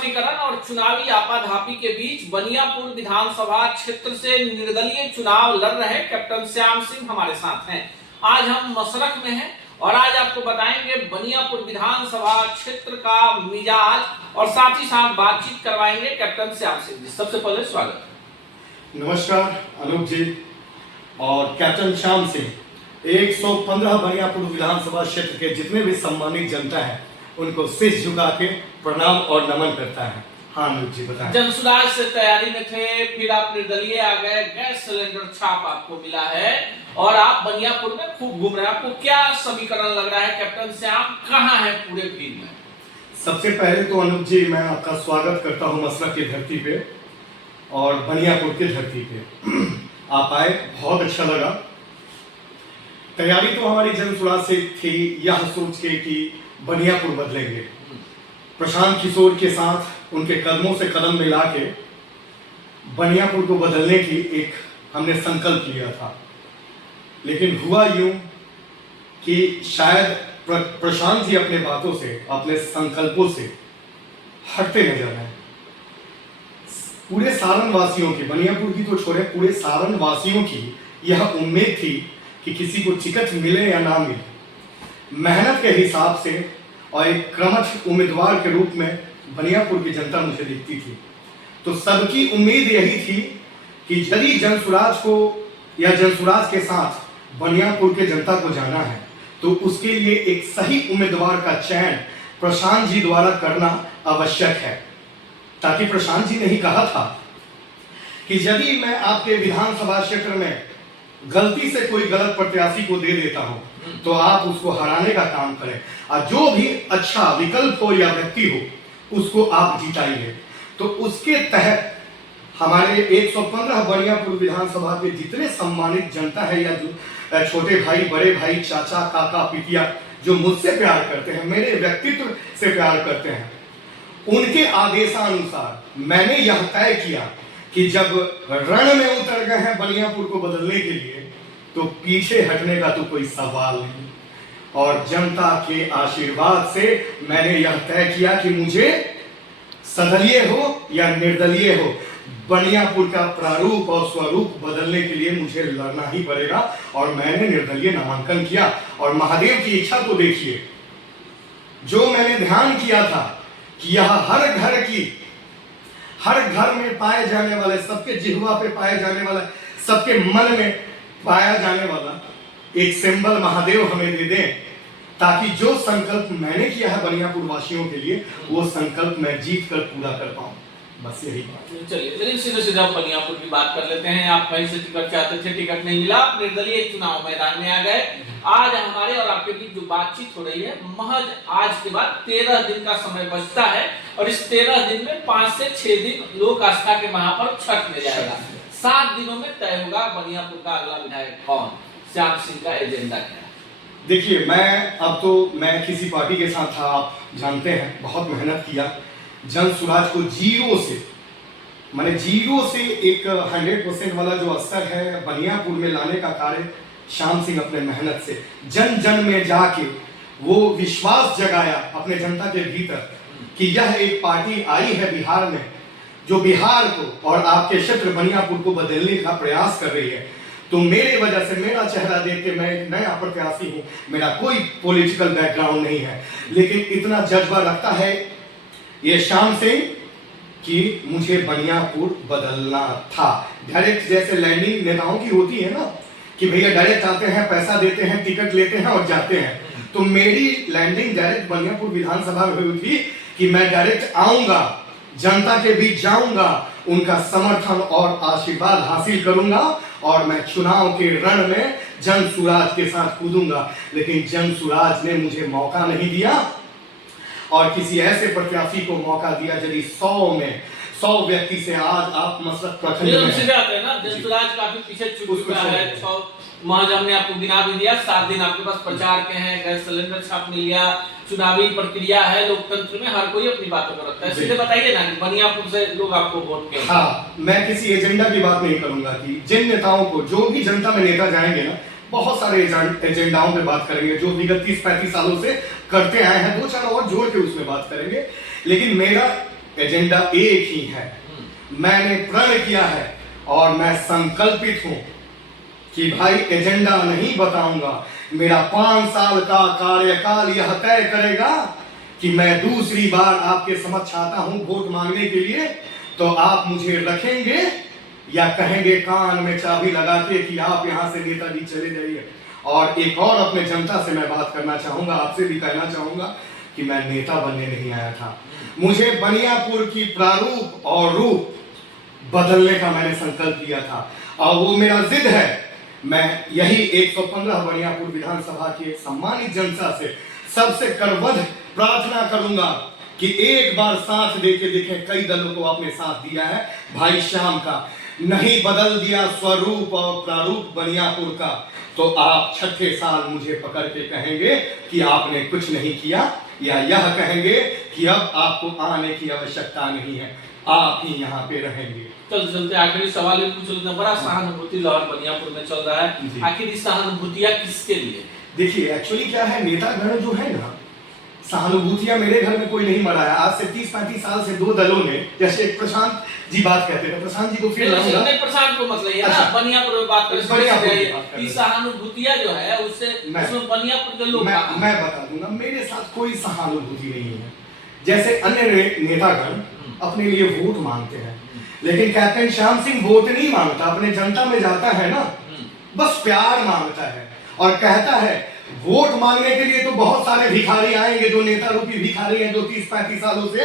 समीकरण और चुनावी आपाधापी के बीच बनियापुर विधानसभा क्षेत्र से निर्दलीय चुनाव लड़ रहे कैप्टन श्याम सिंह हमारे साथ हैं। आज हम मशरक में हैं और आज आपको बताएंगे बनियापुर विधानसभा क्षेत्र का मिजाज और साथ ही साथ बातचीत करवाएंगे कैप्टन श्याम सिंह जी। सबसे पहले स्वागत। नमस्कार अनूप जी और कैप्टन श्याम सिंह। 115 बनियापुर विधानसभा क्षेत्र के जितने भी सम्मानित जनता है उनको शीश झुका के प्रणाम और नमन करता है। हाँ अनूप जी बताएं। जनसुराज से तैयारी में थे, फिर आप निर्दलीय आ गए, गैस सिलेंडर छाप आपको मिला है और आप बनियापुर में खूब घूम रहे हैं। आपको क्या समीकरण लग रहा है कैप्टन श्याम, कहाँ है पूरे भीड़ में? सबसे पहले तो अनूप जी मैं आपका स्वागत करता हूँ मसरक की धरती पे और बनियापुर की धरती पे। आप आए, बहुत अच्छा लगा। तैयारी तो हमारी जनसुराज से थी यह सोच के कि बनियापुर बदलेंगे। प्रशांत किशोर के साथ उनके कदमों से कदम मिला के बनियापुर को बदलने की एक हमने संकल्प लिया था, लेकिन हुआ यूं कि शायद प्रशांत जी अपने बातों से, अपने संकल्पों से हटते नजर आए। पूरे सारण वासियों की, बनियापुर की तो छोड़े, पूरे सारण वासियों की यह उम्मीद थी कि किसी को टिकट मिले या ना मिले, मेहनत के हिसाब से और एक क्रमश उम्मीदवार के रूप में बनियापुर की जनता मुझे दिखती थी। तो सबकी उम्मीद यही थी कि यदि जनसुराज को या जनसुराज के साथ बनियापुर के जनता को जाना है तो उसके लिए एक सही उम्मीदवार का चयन प्रशांत जी द्वारा करना आवश्यक है। ताकि प्रशांत जी ने ही कहा था कि यदि मैं आपके विधानसभा क्षेत्र में गलती से कोई गलत प्रत्याशी को दे देता हूं तो आप उसको हराने का काम करें और जो भी अच्छा विकल्प हो या व्यक्ति हो उसको आप जिताइए। तो उसके तहत हमारे 115 बनियापुर विधानसभा के जितने सम्मानित जनता है या जो छोटे भाई, बड़े भाई, चाचा, काका, पितिया जो मुझसे प्यार करते हैं, मेरे व्यक्तित्व से प्यार करते हैं, उनके आदेशानुसार मैंने यह तय किया कि जब रण में उतर गए हैं बनियापुर को बदलने के लिए तो पीछे हटने का तो कोई सवाल नहीं। और जनता के आशीर्वाद से मैंने यह तय किया कि मुझे सदलीय हो या निर्दलीय हो, बनियापुर का प्रारूप और स्वरूप बदलने के लिए मुझे लड़ना ही पड़ेगा। और मैंने निर्दलीय नामांकन किया और महादेव की इच्छा को देखिए, जो मैंने ध्यान किया था कि यह हर घर में पाए जाने वाले, सबके जिह्वा पे पाए जाने वाला, सबके मन में पाया जाने वाला एक सिंबल महादेव हमें दे दें, ताकि जो संकल्प मैंने किया है बनियापुर वासियों के लिए वो संकल्प मैं जीत कर पूरा कर पाऊं। बस यही बात। चलिए लेकिन सीधे बनियापुर की बात कर लेते हैं। आप कहीं से टिकट चाहते थे, टिकट नहीं मिला, आप निर्दलीय चुनाव मैदान में आ गए। आज हमारे और आपके बीच जो बातचीत हो रही है, महज आज के बाद 13 दिन का समय बचता है और इस 13 दिन में 5 से 6 दिन लोक आस्था के महापर्व छठ में जाएगा। 7 दिनों में तय होगा बनियापुर का अगला विधायक कौन, श्याम सिंह का एजेंडा क्या है? देखिए, मैं किसी पार्टी के साथ था, आप जानते हैं, बहुत मेहनत किया। जनसुराज को जीरो से एक 100% वाला जो असर है बनियापुर में लाने का कार्य श्याम सिंह अपने मेहनत से जन जन में जाके वो विश्वास जगाया अपने जनता के भीतर कि यह एक पार्टी आई है बिहार में जो बिहार को और आपके क्षेत्र बनियापुर को बदलने का प्रयास कर रही है। तो मेरे वजह से, मेरा चेहरा देख के, मैं एक नया प्रत्याशी हूँ, मेरा कोई पॉलिटिकल बैकग्राउंड नहीं है, लेकिन इतना जज्बा रखता है ये श्याम सिंह कि मुझे बनियापुर बदलना था। डायरेक्ट जैसे लैंडिंग नेताओं की होती है ना कि भैया डायरेक्ट आते हैं, पैसा देते हैं, टिकट लेते हैं और जाते हैं, तो मेरी लैंडिंग डायरेक्ट बनियापुर विधानसभा में हुई थी कि मैं डायरेक्ट आऊंगा, जनता के बीच जाऊंगा, उनका समर्थन और आशीर्वाद हासिल करूंगा और मैं चुनाव के रण में जनसुराज के साथ कूदूंगा। लेकिन जनसुराज ने मुझे मौका नहीं दिया और किसी ऐसे प्रत्याशी को मौका दिया यदि 100 व्यक्ति से आज आप मसरक प्रखंड में हैं ना, जनसुराज काफी पीछे छूट चुका है। महज हमने आपको गिना भी दिया, 7 दिन आपके पास प्रचार के हैं, गैस सिलेंडर छाप मिल गया, चुनावी प्रक्रिया है, लोकतंत्र में हर कोई अपनी बातों को रखता है। सीधे बताइए ना, बनियापुर से लोग आपको वोट के। हाँ, मैं किसी एजेंडा की बात नहीं करूंगा कि जिन नेताओं को, जो भी जनता में नेता जाएंगे ना, बहुत सारे एजेंडाओं पे बात करेंगे जो विगत 30-35 सालों से करते आए हैं, 2-4 और जोड़ के उसमें बात करेंगे। लेकिन मेरा एजेंडा एक ही है। मैंने प्रण किया है और मैं संकल्पित हूं कि भाई एजेंडा नहीं बताऊंगा, मेरा 5 साल का कार्यकाल यह तय करेगा कि मैं दूसरी बार आपके समक्ष आता हूं वोट मांगने के लिए, तो आप मुझे रखेंगे या कहेंगे कान में चाबी लगा के कि आप यहां से नेताजी चले जाइए। और एक और अपने जनता से मैं बात करना चाहूंगा, आपसे भी कहना चाहूंगा कि मैं नेता बनने नहीं आया था। मुझे बनियापुर की प्रारूप और रूप बदलने का मैंने संकल्प लिया था और वो मेरा जिद है। मैं यही 115 बनियापुर विधानसभा के सम्मानित जनता से सबसे करबद्ध प्रार्थना करूंगा कि एक बार साथ देके देखें। कई दलों को आपने साथ दिया है, भाई श्याम का नहीं बदल दिया स्वरूप और प्रारूप बनियापुर का, तो आप छठे साल मुझे पकड़ के कहेंगे कि आपने कुछ नहीं किया, या यह कहेंगे कि अब आपको आने की आवश्यकता नहीं है, आप ही यहाँ पे रहेंगे। चलते चलते आखिरी सवाल ये पूछ लेते हैं। बड़ा सहानुभूति लहर बनियापुर में चल रहा है, आखिर इस सहानुभूतियां किसके लिए? देखिए एक्चुअली क्या है, नेतागण जो है ना, सहानुभूतियां मेरे घर में कोई नहीं मरा है। आज से 30-35 साल से 2 दलों ने, जैसे प्रशांत जी बात कहते हैं, प्रशांत जी को फिर प्रशांत को मतलब ये ना बनियापुर में बात करें, सहानुभूतियां जो है उससे उसमें बनियापुर के लोग, मैं बता दूंगा, मेरे साथ कोई सहानुभूति नहीं है। जैसे अन्य नेतागण अपने लिए वोट मांगते हैं, लेकिन कैप्टन श्याम सिंह वोट नहीं मांगता, अपने जनता में जाता है ना, बस प्यार मांगता है और कहता है वोट मांगने के लिए तो बहुत सारे भिखारी आएंगे, जो नेता रूपी भिखारी हैं, जो 30-35 सालों से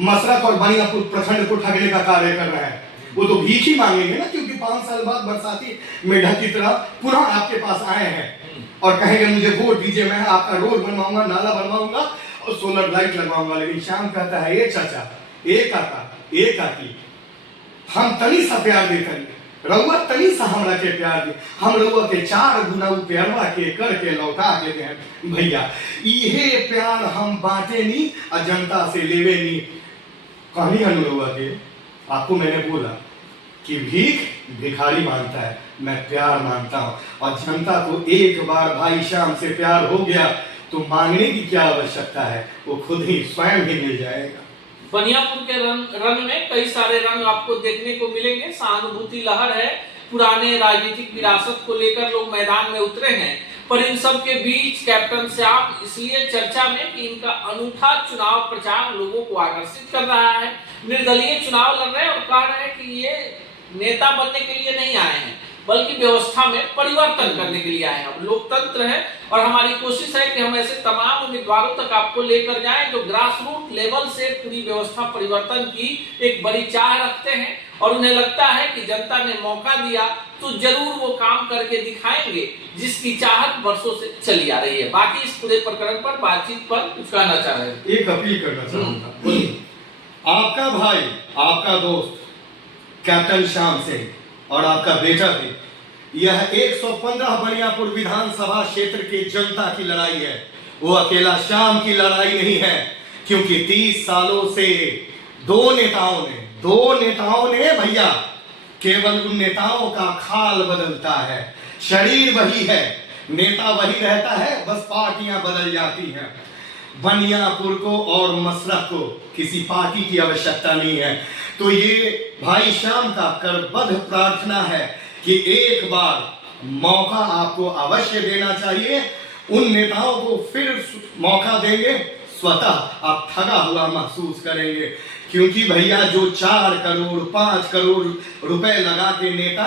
मसरख और बनियापुर प्रखंड को ठगने का कार्य कर रहे हैं। वो तो भीख ही मांगेंगे ना, क्योंकि 5 साल बाद बरसाती मेढक की तरह पुनः आपके पास आए हैं और कहेंगे मुझे वोट दीजिए, मैं आपका रोड बनवाऊंगा, नाला बनवाऊंगा और सोलर लाइट लगवाऊंगा। लेकिन श्याम कहता है ए चाचा, ए काका, ए काकी, हम तनी सा प्यार देते, रउआ तनी सा हमरा के प्यार दे, हम रउआ के 4 गुना प्यारवा के करके लौटा के दे भैया। इहे प्यार हम बांटे नी और जनता से लेवे नी। कहानी अनुरउआ के आपको मैंने बोला कि भीख भिखारी मांगता है, मैं प्यार मांगता हूं, और जनता को एक बार भाई श्याम से प्यार हो गया तो मांगने की क्या आवश्यकता है, वो खुद ही स्वयं ही मिल जाएगा। बनियापुर के रंग में कई सारे रंग आपको देखने को मिलेंगे। सहानुभूति लहर है, पुराने राजनीतिक विरासत को लेकर लोग मैदान में उतरे हैं, पर इन सब के बीच कैप्टन श्याम इसलिए चर्चा में कि इनका अनूठा चुनाव प्रचार लोगों को आकर्षित कर रहा है। निर्दलीय चुनाव लड़ रहे हैं और कह रहे हैं कि ये नेता बनने के लिए नहीं आए हैं, बल्कि व्यवस्था में परिवर्तन करने के लिए आए हैं। हम लोकतंत्र है और हमारी कोशिश है कि हम ऐसे तमाम उम्मीदवारों तक आपको लेकर जाएं जो ग्रास रूट लेवल से पूरी व्यवस्था परिवर्तन की एक बड़ी चाह रखते हैं और उन्हें लगता है कि जनता ने मौका दिया तो जरूर वो काम करके दिखाएंगे, जिसकी चाहत वर्षों से चली आ रही है। बाकी इस पूरे प्रकरण पर बातचीत पर कुछ कहना चाह रहे हैं। एक अपील करना चाहूंगा, आपका भाई, आपका दोस्त कैप्टन श्याम सिंह और आपका बेटा भी, यह 115 बनियापुर विधानसभा क्षेत्र की जनता की लड़ाई है, वो अकेला श्याम की लड़ाई नहीं है। क्योंकि 30 सालों से दो नेताओं ने भैया, केवल उन नेताओं का खाल बदलता है, शरीर वही है, नेता वही रहता है, बस पार्टियां बदल जाती हैं। बनियापुर को और मसरख को किसी पार्टी की आवश्यकता नहीं है। तो ये भाई श्याम का करबद्ध प्रार्थना है कि एक बार मौका आपको अवश्य देना चाहिए। उन नेताओं को फिर मौका देंगे, स्वतः आप ठगा हुआ महसूस करेंगे। क्योंकि भैया जो 4 करोड़ 5 करोड़ रुपए लगा के नेता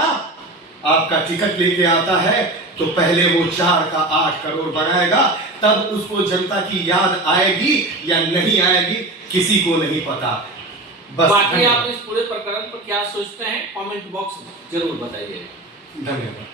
आपका टिकट लेके आता है, तो पहले वो 4 का 8 करोड़ बनाएगा, तब उसको जनता की याद आएगी या नहीं आएगी किसी को नहीं पता। बस बाकी आप इस पूरे प्रकरण पर क्या सोचते हैं, कमेंट बॉक्स में जरूर बताइए। धन्यवाद।